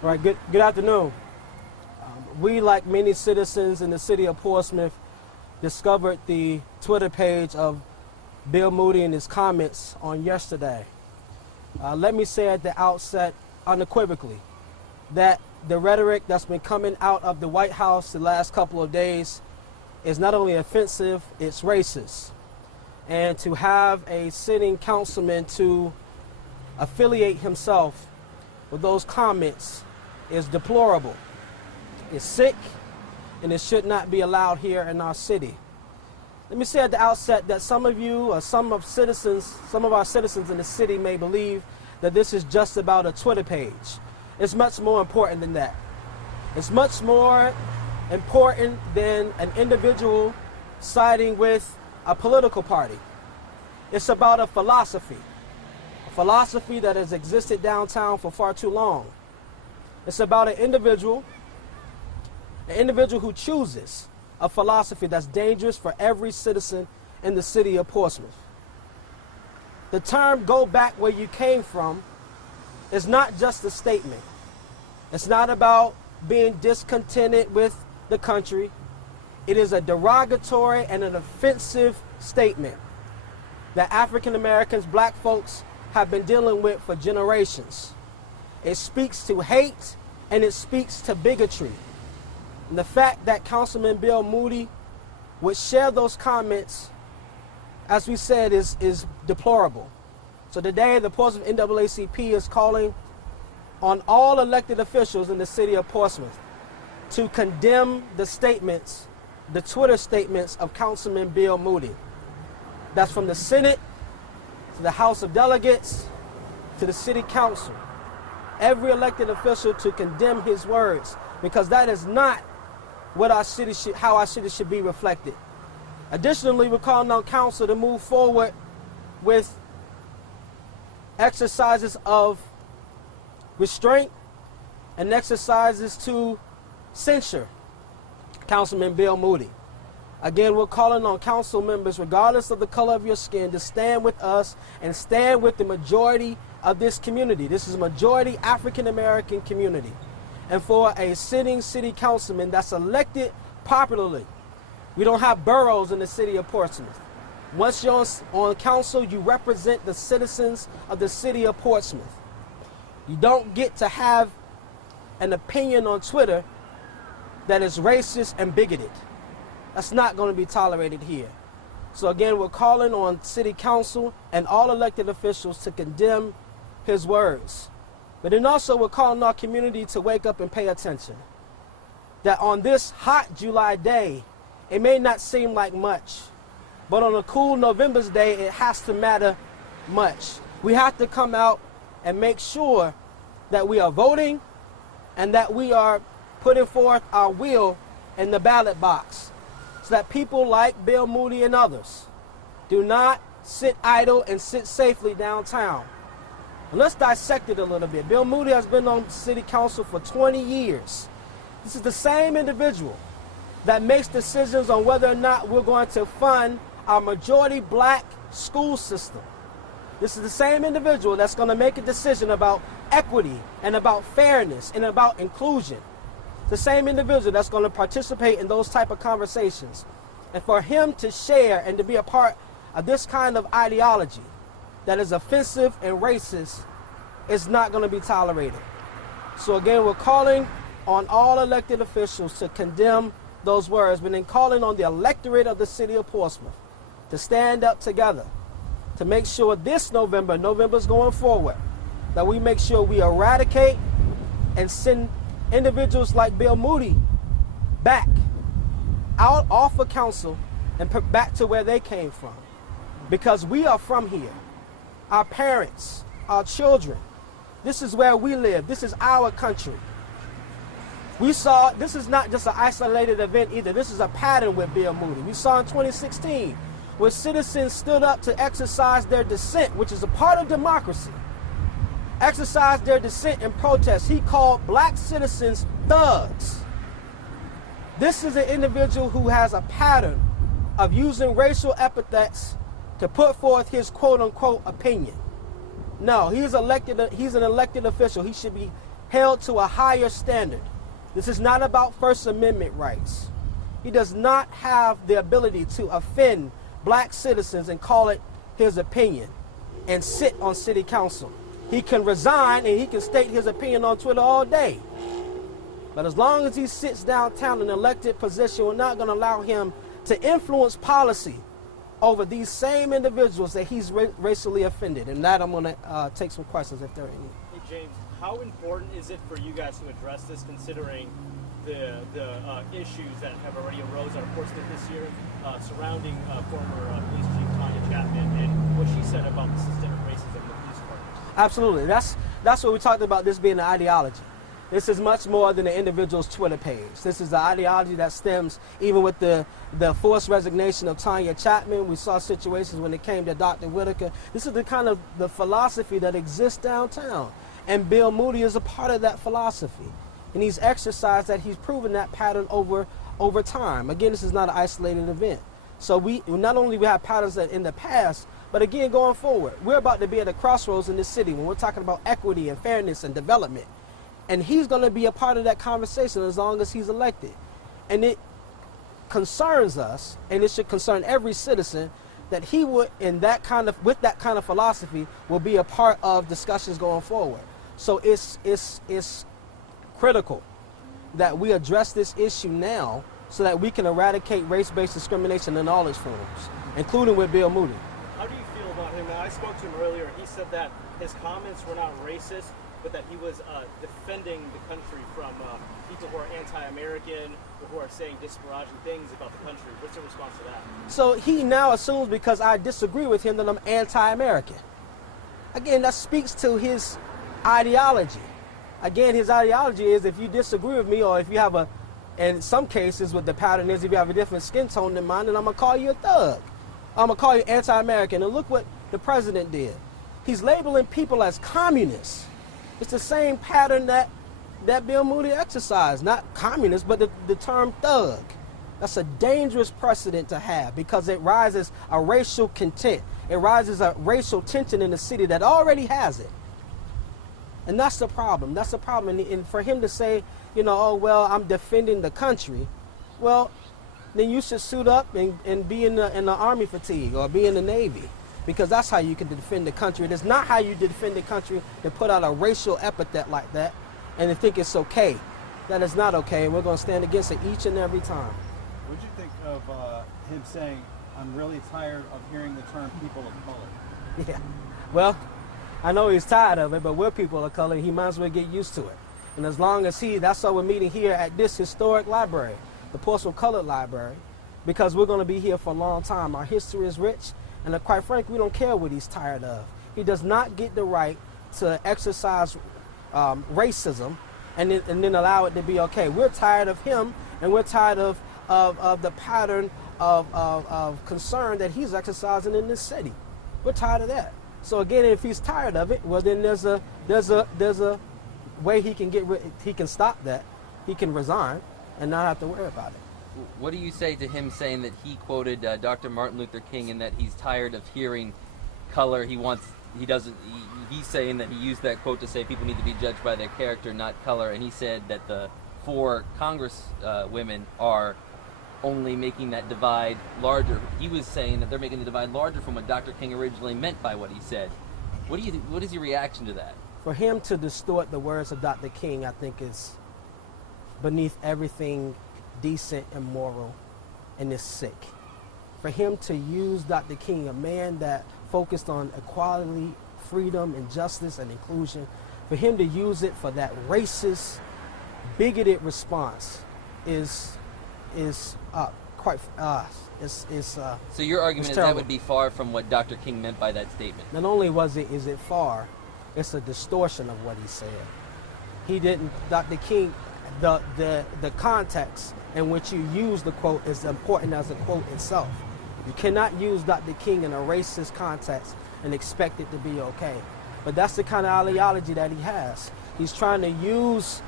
All right, good afternoon. We, like many citizens in the city of Portsmouth, discovered the Twitter page of Bill Moody and his comments on yesterday. Let me say at the outset unequivocally that the rhetoric that's been coming out of the White House the last couple of days is not only offensive, it's racist. And to have a sitting councilman to affiliate himself with those comments is deplorable. It's sick, and it should not be allowed here in our city. Let me say at the outset that some of you or some of our citizens in the city may believe that this is just about a Twitter page. It's much more important than that. It's much more important than an individual siding with a political party. It's about a philosophy that has existed downtown for far too long. It's about an individual who chooses a philosophy that's dangerous for every citizen in the city of Portsmouth. The term "go back where you came from" is not just a statement. It's not about being discontented with the country. It is a derogatory and an offensive statement that African Americans, black folks, have been dealing with for generations. It speaks to hate and it speaks to bigotry. And the fact that Councilman Bill Moody would share those comments, as we said, is deplorable. So today, the Portsmouth NAACP is calling on all elected officials in the city of Portsmouth to condemn the Twitter statements of Councilman Bill Moody. That's from the Senate to the House of Delegates to the City Council. Every elected official to condemn his words, because that is not what how our city should be reflected. Additionally, we're calling on council to move forward with exercises of restraint and exercises to censure Councilman Bill Moody. Again, we're calling on council members, regardless of the color of your skin, to stand with us and stand with the majority of this community. This is a majority African American community. And for a sitting city councilman that's elected popularly, we don't have boroughs in the city of Portsmouth. Once you're on council, you represent the citizens of the city of Portsmouth. You don't get to have an opinion on Twitter that is racist and bigoted. That's not going to be tolerated here. So again, we're calling on city council and all elected officials to condemn his words. But then also we're calling our community to wake up and pay attention. That on this hot July day, it may not seem like much, but on a cool November's day, it has to matter much. We have to come out and make sure that we are voting and that we are putting forth our will in the ballot box, so that people like Bill Moody and others do not sit idle and sit safely downtown. And let's dissect it a little bit. Bill Moody has been on city council for 20 years. This is the same individual that makes decisions on whether or not we're going to fund our majority black school system. This is the same individual that's going to make a decision about equity and about fairness and about inclusion. The same individual that's going to participate in those type of conversations. And for him to share and to be a part of this kind of ideology that is offensive and racist is not going to be tolerated. So again, we're calling on all elected officials to condemn those words, but then calling on the electorate of the city of Portsmouth to stand up together to make sure this November's going forward, that we make sure we eradicate and send individuals like Bill Moody back out off of council and put back to where they came from. Because we are from here. Our parents, our children, this is where we live. This is our country. We saw, this is not just an isolated event either. This is a pattern with Bill Moody. We saw in 2016 where citizens stood up to exercise their dissent, which is a part of democracy. Exercised their dissent and protest. He called black citizens thugs. This is an individual who has a pattern of using racial epithets to put forth his quote-unquote opinion. No, he's an elected official. He should be held to a higher standard. This is not about First Amendment rights. He does not have the ability to offend black citizens and call it his opinion and sit on city council. He can resign and he can state his opinion on Twitter all day. But as long as he sits downtown in an elected position, we're not going to allow him to influence policy over these same individuals that he's racially offended. And that I'm going to take some questions if there are any. Hey, James, how important is it for you guys to address this, considering the issues that have already arose out of Portsmouth this year surrounding former police chief Tanya Chapman and what she said about the systemic racism in the police department? Absolutely. That's what we talked about, this being an ideology. This is much more than an individual's Twitter page. This is the ideology that stems even with the forced resignation of Tanya Chapman. We saw situations when it came to Dr. Whitaker. This is the kind of the philosophy that exists downtown. And Bill Moody is a part of that philosophy. And he's exercised that, he's proven that pattern over time. Again, this is not an isolated event. So we not only have patterns that in the past, but again, going forward, we're about to be at a crossroads in this city when we're talking about equity and fairness and development. And he's going to be a part of that conversation as long as he's elected. And it concerns us, and it should concern every citizen, that he would, with that kind of philosophy, will be a part of discussions going forward. So it's critical that we address this issue now so that we can eradicate race-based discrimination in all its forms, including with Bill Moody. How do you feel about him? Now, I spoke to him earlier. He said that his comments were not racist, but that he was defending the country from people who are anti-American or who are saying disparaging things about the country. What's your response to that? So he now assumes because I disagree with him that I'm anti-American. Again, that speaks to his ideology. Again, his ideology is if you disagree with me, or if you have in some cases what the pattern is, if you have a different skin tone than mine, then I'm going to call you a thug. I'm going to call you anti-American. And look what the president did. He's labeling people as communists. It's the same pattern that Bill Moody exercised, not communist, but the term thug. That's a dangerous precedent to have because it rises a racial content. It rises a racial tension in the city that already has it. And that's the problem. That's the problem. And for him to say, oh, well, I'm defending the country, well, then you should suit up and be in the Army fatigue or be in the Navy. Because that's how you can defend the country. It is not how you defend the country to put out a racial epithet like that and to think it's okay. That is not okay, and we're going to stand against it each and every time. What did you think of him saying, I'm really tired of hearing the term people of color? Yeah, well, I know he's tired of it, but we're people of color. He might as well get used to it. And as long as that's why we're meeting here at this historic library, the Portsmouth Colored Library, because we're going to be here for a long time. Our history is rich. And quite frankly, we don't care what he's tired of. He does not get the right to exercise racism and then allow it to be okay. We're tired of him, and we're tired of the pattern of concern that he's exercising in this city. We're tired of that. So again, if he's tired of it, well, then there's a way he can stop that. He can resign and not have to worry about it. What do you say to him saying that he quoted Dr. Martin Luther King and that he's tired of hearing color? He's saying that he used that quote to say people need to be judged by their character, not color. And he said that the 4 Congress women are only making that divide larger. He was saying that they're making the divide larger from what Dr. King originally meant by what he said. What is your reaction to that? For him to distort the words of Dr. King, I think is beneath everything decent and moral, and is sick. For him to use Dr. King, a man that focused on equality, freedom, and justice and inclusion, for him to use it for that racist, bigoted response is quite so your argument is that would be far from what Dr. King meant by that statement. Not only is it far, it's a distortion of what he said. He didn't. Dr. King, the context in which you use the quote is important as the quote itself. You cannot use Dr. King in a racist context and expect it to be okay. But that's the kind of ideology that he has. He's trying to use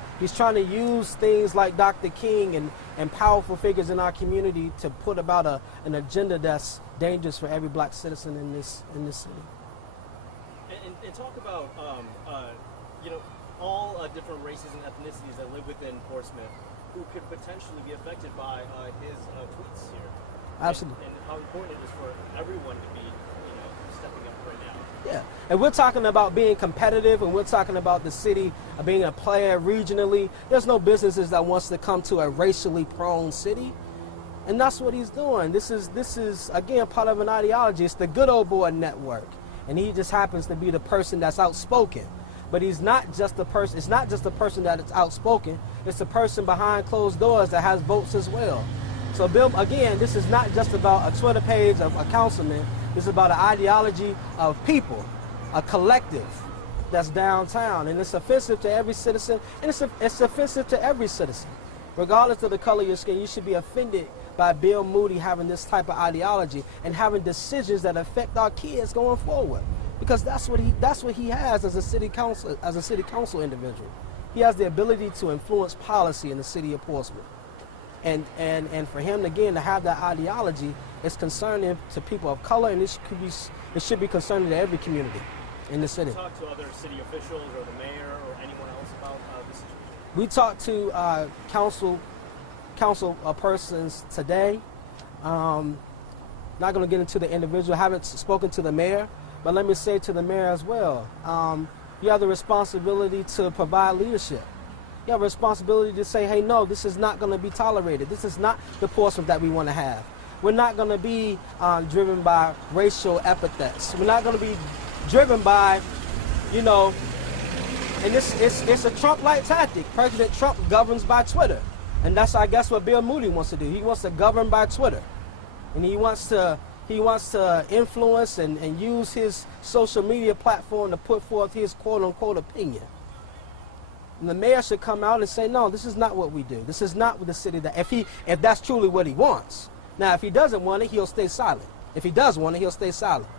things like Dr. King and powerful figures in our community to put about an agenda that's dangerous for every black citizen in this city. And talk about all different races and ethnicities that live within Portsmouth who could potentially be affected by his tweets here. Absolutely. And how important it is for everyone to be, stepping up right now. Yeah, and we're talking about being competitive, and we're talking about the city being a player regionally. There's no businesses that wants to come to a racially prone city, and that's what he's doing. This is again part of an ideology. It's the good old boy network, and he just happens to be the person that's outspoken. But he's not just the person. It's not just the person that is outspoken. It's the person behind closed doors that has votes as well. So, Bill, again, this is not just about a Twitter page of a councilman. This is about an ideology of people, a collective that's downtown. And it's offensive to every citizen, and it's offensive to every citizen. Regardless of the color of your skin, you should be offended by Bill Moody having this type of ideology and having decisions that affect our kids going forward. Because that's what he has as a city council individual. He has the ability to influence policy in the city of Portsmouth. And for him, again, to have that ideology is concerning to people of color, and it should be concerning to every community in the city. Talk to other city officials or the mayor or anyone else about this situation? We talked to council persons today. Not going to get into the individual. I haven't spoken to the mayor, but let me say to the mayor as well. You have the responsibility to provide leadership. You have a responsibility to say, hey, no, this is not going to be tolerated. This is not the Portsmouth that we want to have. We're not going to be driven by racial epithets. We're not going to be driven by, and it's a Trump-like tactic. President Trump governs by Twitter. And that's, I guess, what Bill Moody wants to do. He wants to govern by Twitter. And he wants to influence and use his social media platform to put forth his quote-unquote opinion. And the mayor should come out and say, no, this is not what we do. This is not what the city that if that's truly what he wants. Now, if he doesn't want it, he'll stay silent. If he does want it, he'll stay silent.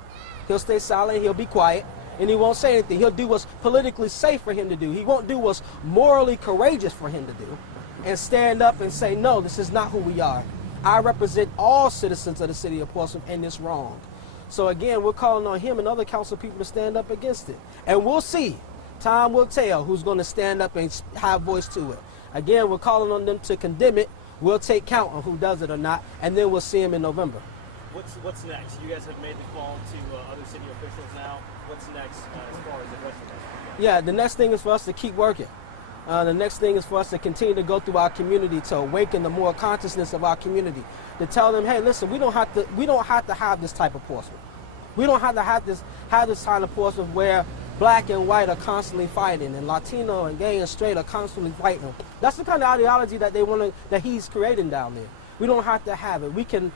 He'll stay silent, he'll be quiet, and he won't say anything. He'll do what's politically safe for him to do. He won't do what's morally courageous for him to do and stand up and say, no, this is not who we are. I represent all citizens of the city of Portsmouth, and it's wrong. So again, we're calling on him and other council people to stand up against it. And we'll see. Time will tell who's going to stand up and have voice to it. Again, we're calling on them to condemn it. We'll take count on who does it or not, and then we'll see him in November. What's next? You guys have made the call to other city officials now. What's next as far as the rest of us? Yeah, the next thing is for us to keep working. The next thing is for us to continue to go through our community, to awaken the moral consciousness of our community, to tell them, hey, listen, we don't have to have this type of Portsmouth. We don't have to have this kind of Portsmouth where black and white are constantly fighting, and Latino and gay and straight are constantly fighting. That's the kind of ideology that he's creating down there. We don't have to have it. We can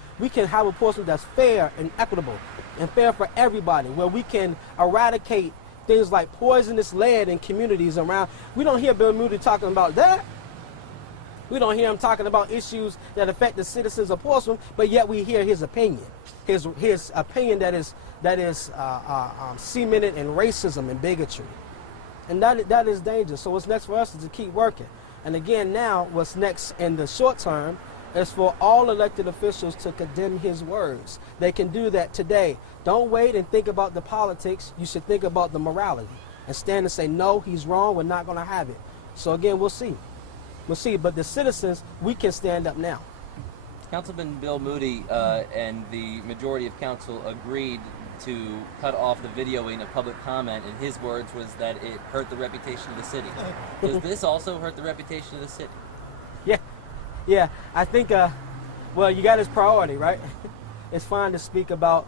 have a Portsmouth that's fair and equitable and fair for everybody, where we can eradicate things like poisonous lead in communities around. We don't hear Bill Moody talking about that. We don't hear him talking about issues that affect the citizens of Portsmouth, but yet we hear his opinion. His opinion that is cemented in racism and bigotry. And that is dangerous. So what's next for us is to keep working. And again, now what's next in the short term is for all elected officials to condemn his words. They can do that today. Don't wait and think about the politics. You should think about the morality and stand and say, no, he's wrong. We're not going to have it. So again, we'll see. We'll see. But the citizens, we can stand up now. Councilman Bill Moody and the majority of council agreed to cut off the videoing of public comment, and his words was that it hurt the reputation of the city. Does this also hurt the reputation of the city? Yeah. I think, well, you got his priority, right? It's fine to speak about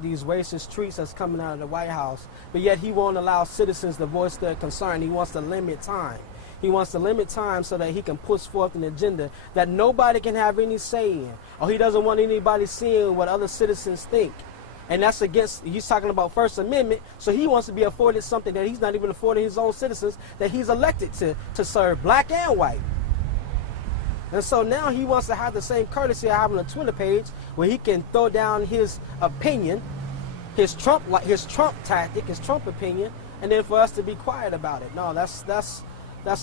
these racist tweets that's coming out of the White House, but yet he won't allow citizens to voice their concern. He wants to limit time. He wants to limit time so that he can push forth an agenda that nobody can have any say in, or he doesn't want anybody seeing what other citizens think. And that's against, he's talking about First Amendment, so he wants to be afforded something that he's not even affording his own citizens that he's elected to serve, black and white. And so now he wants to have the same courtesy of having a Twitter page where he can throw down his opinion, his Trump tactic, his Trump opinion, and then for us to be quiet about it. No, that's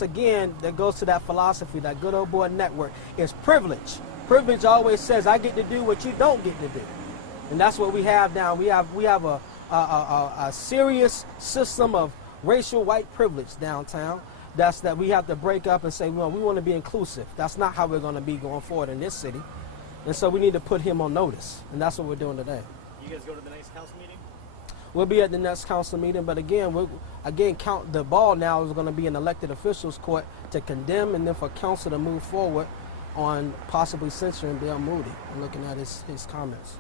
again, that goes to that philosophy, that good old boy network. It's privilege. Privilege always says, I get to do what you don't get to do. And that's what we have now. We have a serious system of racial white privilege downtown. That's that we have to break up and say, well, we want to be inclusive. That's not how we're going to be going forward in this city. And so we need to put him on notice. And that's what we're doing today. You guys go to the next council meeting? We'll be at the next council meeting, but again, count the ball now is going to be in elected officials' court to condemn and then for council to move forward on possibly censoring Bill Moody and looking at his comments.